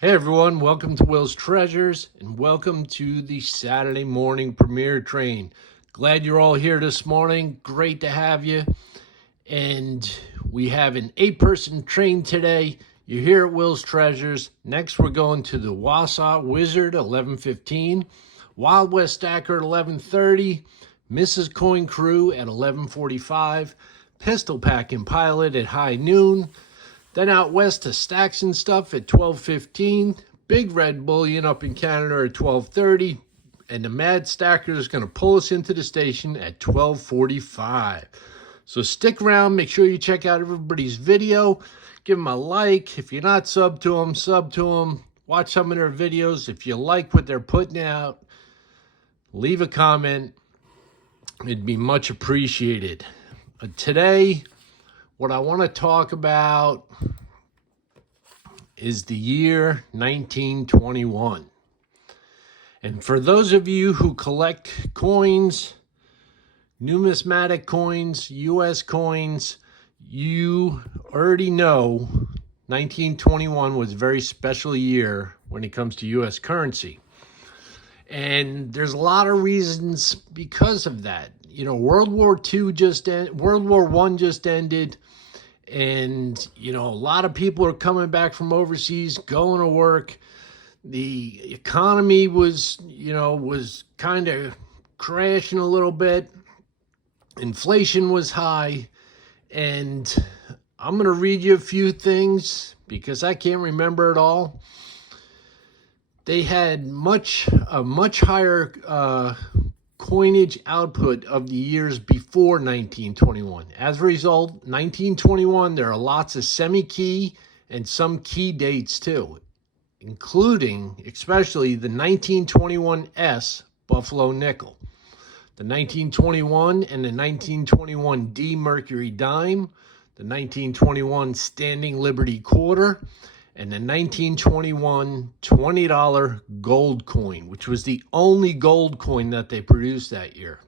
Hey everyone, welcome to Will's Treasures and welcome to the Saturday morning premiere train. Glad you're all here this morning. Great to have you. And we have an 8-person train today. You're here at Will's Treasures. Next, we're going to the Wausau Wizard, 11:15, Wild West Stacker at 11:30, Mrs. Coin Crew at 11:45, Pistol Packing Pilot at high noon. Then out west to Stacks and Stuff at 12:15, Big Red Bullion up in Canada at 12:30, and the Mad Stacker is going to pull us into the station at 12:45. So stick around, make sure you check out everybody's video, give them a like. If you're not subbed to them, sub to them. Watch some of their videos. If you like what they're putting out, leave a comment. It'd be much appreciated. Today, what I want to talk about is the year 1921. And for those of you who collect coins, numismatic coins, U.S. coins, you already know 1921 was a very special year when it comes to U.S. currency. And there's a lot of reasons because of that. You know, World War I just ended. And, you know, a lot of people are coming back from overseas, going to work. The economy was kind of crashing a little bit. Inflation was high. And I'm going to read you a few things because I can't remember it all. They had a much higher coinage output of the years before 1921. As a result, 1921, there are lots of semi-key and some key dates too, including especially the 1921S Buffalo nickel, the 1921 and the 1921D Mercury dime, the 1921 Standing Liberty quarter, and the 1921 $20 gold coin, which was the only gold coin that they produced that year.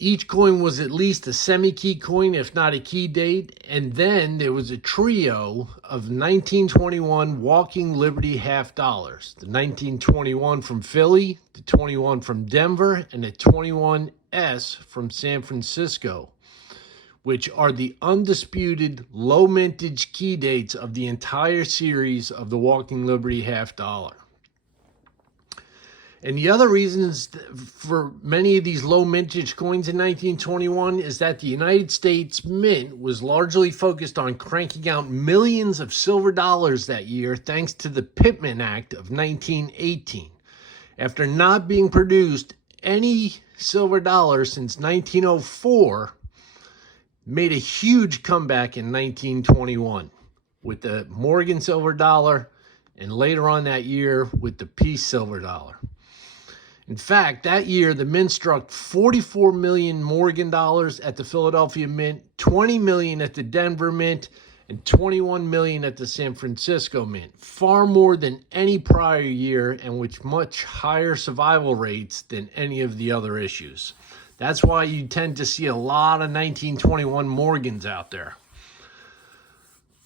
Each coin was at least a semi-key coin, if not a key date. And then there was a trio of 1921 Walking Liberty half dollars. The 1921 from Philly, the 21 from Denver, and the 21S from San Francisco, which are the undisputed low mintage key dates of the entire series of the Walking Liberty half dollar. And the other reasons for many of these low mintage coins in 1921 is that the United States Mint was largely focused on cranking out millions of silver dollars that year thanks to the Pittman Act of 1918. After not being produced any silver dollars since 1904, made a huge comeback in 1921 with the Morgan silver dollar and later on that year with the Peace silver dollar. In fact, that year the Mint struck 44 million Morgan dollars at the Philadelphia Mint, 20 million at the Denver Mint, and 21 million at the San Francisco Mint. Far more than any prior year and with much higher survival rates than any of the other issues. That's why you tend to see a lot of 1921 Morgans out there.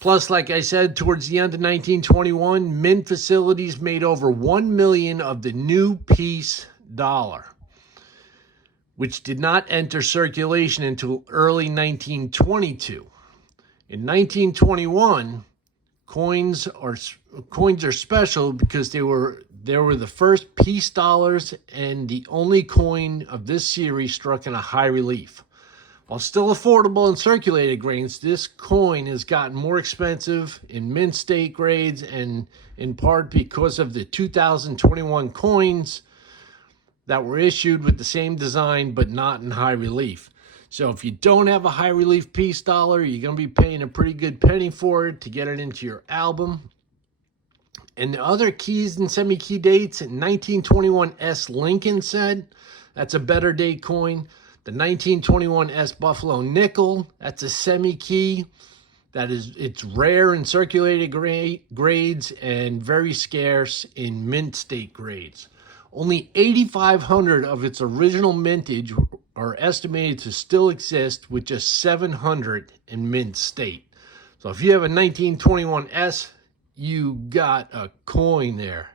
Plus, like I said, towards the end of 1921, Mint facilities made over 1 million of the new Peace dollar, which did not enter circulation until early 1922. In 1921, coins are special because they were the first Peace dollars and the only coin of this series struck in a high relief. While still affordable in circulated grains, this coin has gotten more expensive in mint state grades, and in part because of the 2021 coins that were issued with the same design but not in high relief. So if you don't have a high relief Peace dollar, you're going to be paying a pretty good penny for it to get it into your album. And the other keys and semi-key dates, in 1921 S Lincoln said, that's a better date coin. The 1921 S Buffalo nickel, that's a semi-key. It's rare in circulated grades and very scarce in mint state grades. Only 8,500 of its original mintage are estimated to still exist, with just 700 in mint state. So if you have a 1921S, you got a coin there.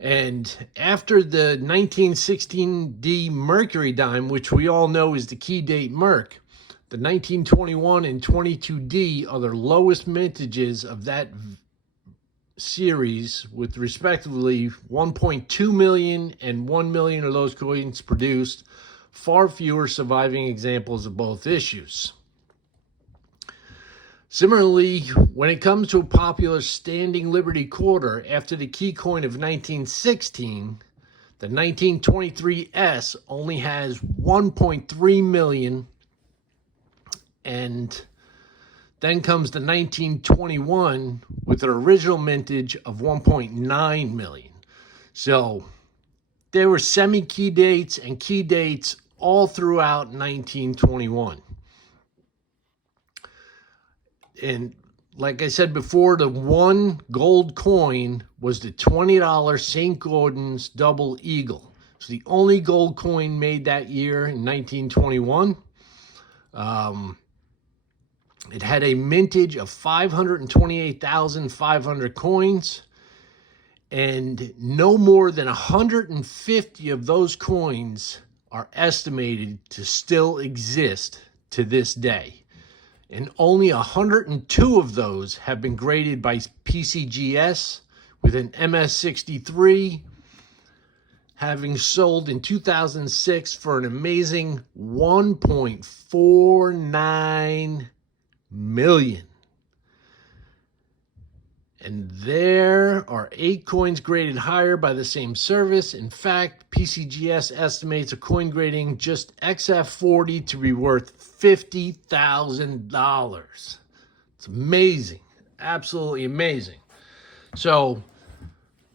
And after the 1916D Mercury dime, which we all know is the key date Merc, the 1921 and 22D are the lowest mintages of that series, with respectively 1.2 million and 1 million of those coins produced, far fewer surviving examples of both issues. Similarly, when it comes to a popular standing Liberty quarter, after the key coin of 1916, the 1923S only has 1.3 million, and then comes the 1921 with an original mintage of 1.9 million. So there were semi-key dates and key dates all throughout 1921. And like I said before, the one gold coin was the $20 St. Gordon's Double Eagle. It's the only gold coin made that year in 1921. It had a mintage of 528,500 coins, and no more than 150 of those coins are estimated to still exist to this day. And only 102 of those have been graded by PCGS with an MS63, having sold in 2006 for an amazing 1.49 million. And there are 8 coins graded higher by the same service. In fact, PCGS estimates a coin grading just XF40 to be worth $50,000. It's amazing. Absolutely amazing. So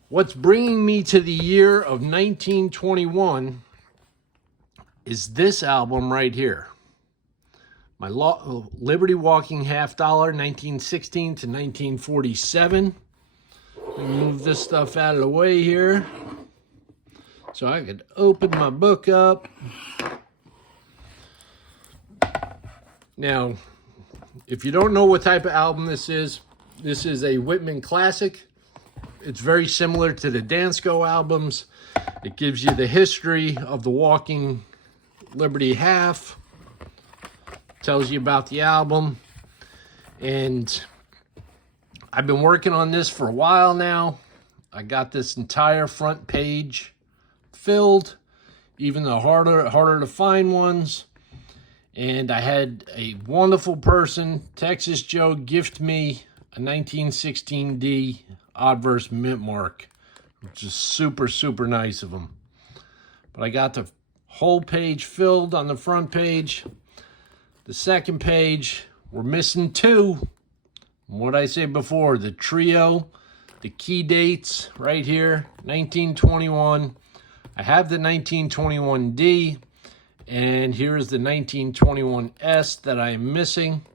what's bringing me to the year of 1921 is this album right here. My Liberty Walking Half Dollar, 1916 to 1947. Let me move this stuff out of the way here so I could open my book up. Now, if you don't know what type of album this is a Whitman classic. It's very similar to the Dansko albums. It gives you the history of the Walking Liberty Half. Tells you about the album, and I've been working on this for a while now. I got this entire front page filled, even the harder to find ones, and I had a wonderful person, Texas Joe, gift me a 1916D Oddverse mint mark, which is super nice of him. But I got the whole page filled on the front page. The second page, we're missing 2. What I said before, the trio, the key dates right here, 1921. I have the 1921D, and here's the 1921S that I am missing.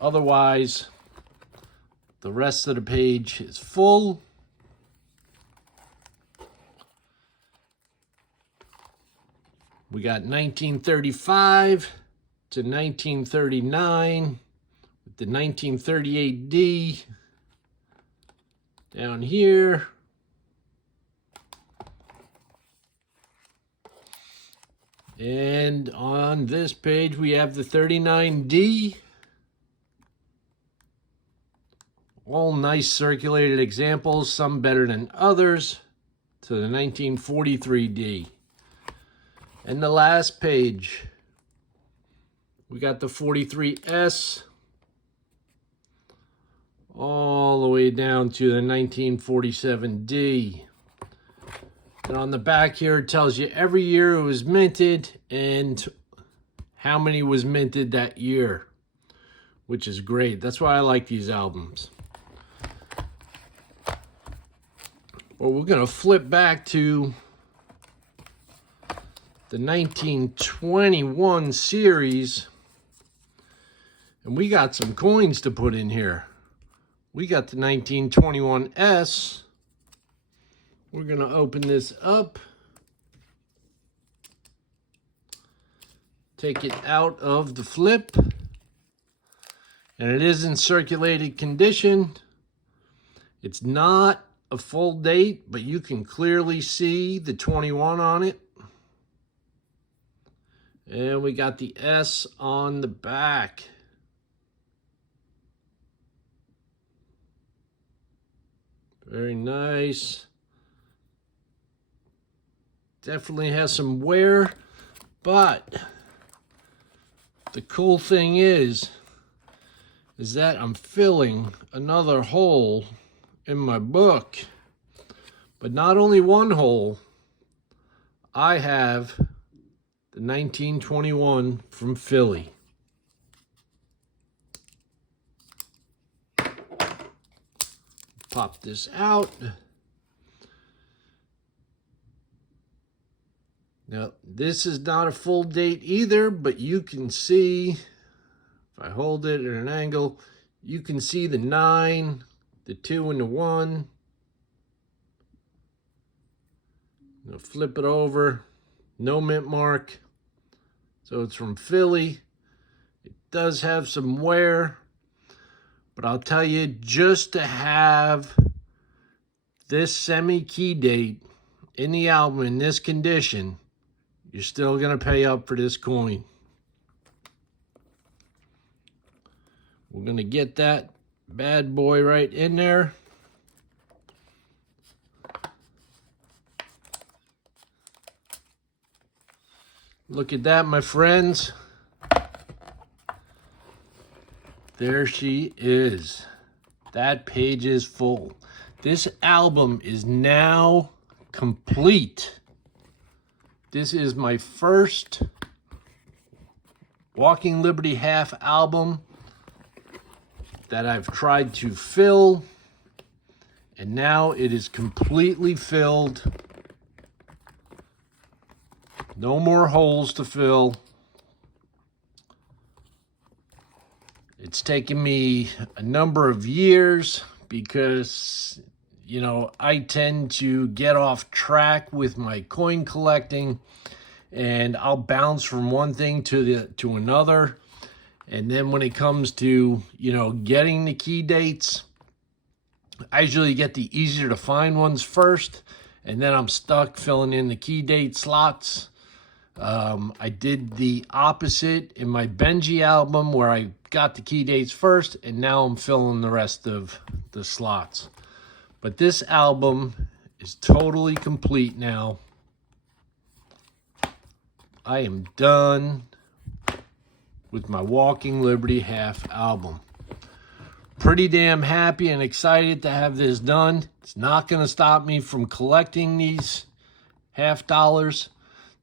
Otherwise, the rest of the page is full. We got 1935 to 1939 with the 1938D down here. And on this page we have the 39D. All nice circulated examples, some better than others, to the 1943D. And the last page, we got the 43S all the way down to the 1947D. And on the back here, it tells you every year it was minted and how many was minted that year, which is great. That's why I like these albums. Well, we're going to flip back to the 1921 series, and we got some coins to put in here. We got the 1921S. We're going to open this up, take it out of the flip, And it is in circulated condition. It's not a full date, but you can clearly see the 21 on it. And we got the S on the back. Very nice. Definitely has some wear, but the cool thing is that I'm filling another hole in my book. But not only one hole, I have the 1921 from Philly. Pop this out. Now, this is not a full date either, but you can see, if I hold it at an angle, you can see the 9, the 2, and the 1. Now flip it over. No mint mark. So it's from Philly. It does have some wear. But I'll tell you, just to have this semi-key date in the album in this condition, you're still going to pay up for this coin. We're going to get that bad boy right in there. Look at that, my friends. There she is. That page is full. This album is now complete. This is my first Walking Liberty half album that I've tried to fill, and now it is completely filled. No more holes to fill. It's taken me a number of years because, you know, I tend to get off track with my coin collecting, and I'll bounce from one thing to another. And then when it comes to, you know, getting the key dates, I usually get the easier to find ones first, and then I'm stuck filling in the key date slots. I did the opposite in my Benji album where I got the key dates first, and now I'm filling the rest of the slots. But this album is totally complete now. I am done with my Walking Liberty half album. Pretty damn happy and excited to have this done. It's not going to stop me from collecting these half dollars.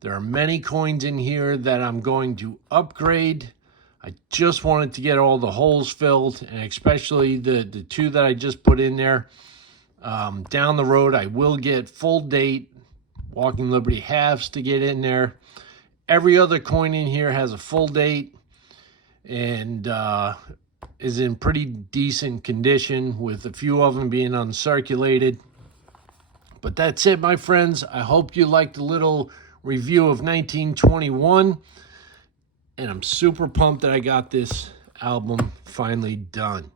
There are many coins in here that I'm going to upgrade. I just wanted to get all the holes filled, and especially the 2 that I just put in there. Down the road, I will get full date Walking Liberty halves to get in there. Every other coin in here has a full date and is in pretty decent condition, with a few of them being uncirculated. But that's it, my friends. I hope you liked the little review of 1921, and I'm super pumped that I got this album finally done.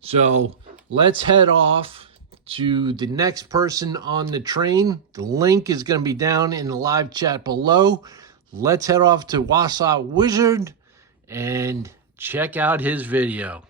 So let's head off to the next person on the train. The link is going to be down in the live chat below. Let's head off to Wassaw Wizard and check out his video.